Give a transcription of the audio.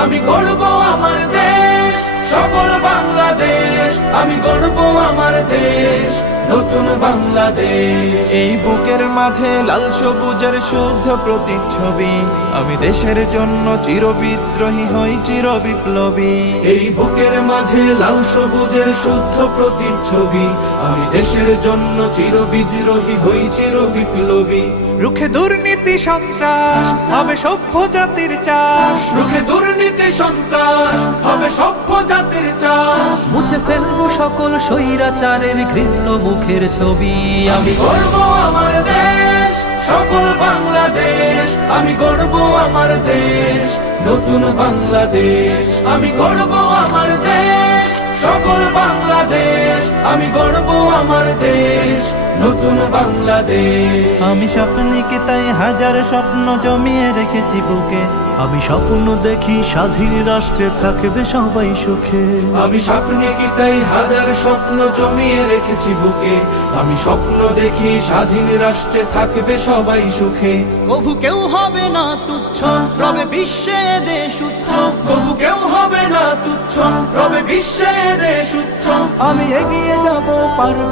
আমি গড়বো আমার দেশ, সফল বাংলাদেশ। আমি গড়বো আমার দেশ, নতুন বাংলাদেশ। এই বুকের মাঝে লাল সবুজের শুদ্ধ প্রতিচ্ছবি, আমি দেশের জন্য চিরবিদ্রোহী হই চির বিপ্লবী। এই বুকের মাঝে লাল সবুজের শুদ্ধ প্রতিচ্ছবি, আমি দেশের জন্য চির বিদ্রোহী হই চির বিপ্লবী। রুখে দুর্নীতি সন্ত্রাস হবে সভ্য জাতির চাষ, রুখে দুর্নীতি সন্ত্রাস হবে সভ্য জাতির চাষ। মুছে ফেলবো সকল স্বৈরাচারের ঘৃণ্য মুখের ছবি। আমি গড়বো আমার দেশ, সফল বাংলাদেশ। আমি গড়বো আমার দেশ, নতুন বাংলাদেশ। আমি গড়বো আমার দেশ, সফল বাংলাদেশ। আমি গড়বো আমার দেশ, নতুন বাংলাদেশ। আমি স্বপ্নকে তাই হাজার স্বপ্ন জমিয়ে রেখেছি বুকে। আমি স্বপ্ন দেখি স্বাধীন রাষ্ট্রে থাকবে সবাই সুখে। আমি স্বপ্নে কি তাই হাজার স্বপ্ন জমিয়ে রেখেছি বুকে। আমি স্বপ্ন দেখি স্বাধীন রাষ্ট্রে থাকবে সবাই সুখে। কভু কেউ হবে না তুচ্ছ, রবে বিশ্বে দেশ উচ্চ। তবু কেউ হবে না তুচ্ছ, রবে বিশ্বে দেশ উচ্চ। আমি এগিয়ে যাব পারব